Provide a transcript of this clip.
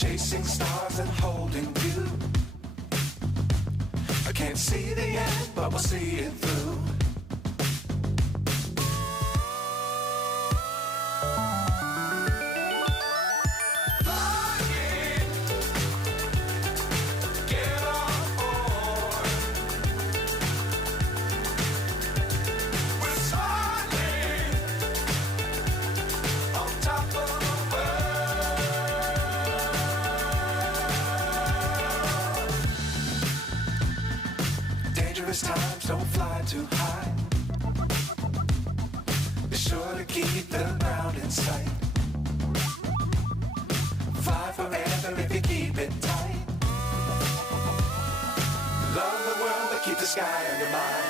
chasing stars and holding you. I can't see the end, but we'll see it through. Times don't fly too high. Be sure to keep the ground in sight. Fly forever if you keep it tight. Love the world but keep the sky on your mind.